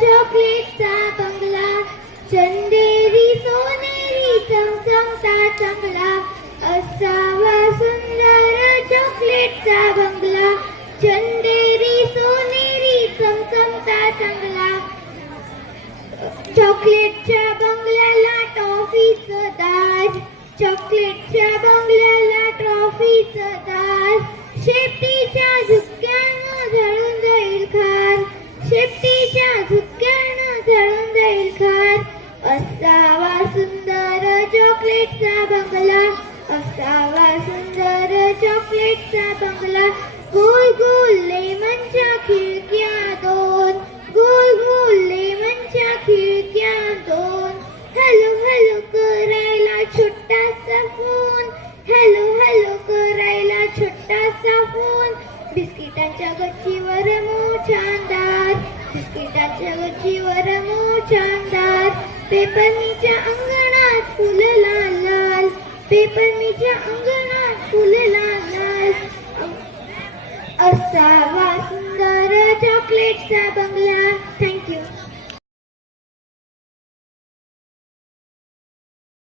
चॉकलेटचा बंगला चंदेरी सोनेरी चमचमता चांगला असावा सुंदर चॉकलेटचा बंगला चंदेरी सोनेरी चमचमता चांगला. चॉकलेटच्या बंगल्याला टॉफीचं दाज चॉकलेटच्या बंगल्याला ट्रॉफीचं दाज. असावा सुंदर चॉकलेटचा बंगला असावा सुंदर चॉकलेटचा बंगला. गोल गोल लेमनच्या खिडक्या दोन गोल गोल लेमनच्या खिडक्या दोन. हॅलो हॅलो करायला छोटासा फोन हॅलो हॅलो करायला छोटासा फोन. बिस्किटाच्या गच्चीवर मोछांदार बिस्किटाच्या गच्चीवर मोठा पेपरनीच्या अंगणात फुल लाल. लाल पेपरनीच्या अंगणात फुल लाल. लाल असावा सुंदर चॉकलेटचा बंगला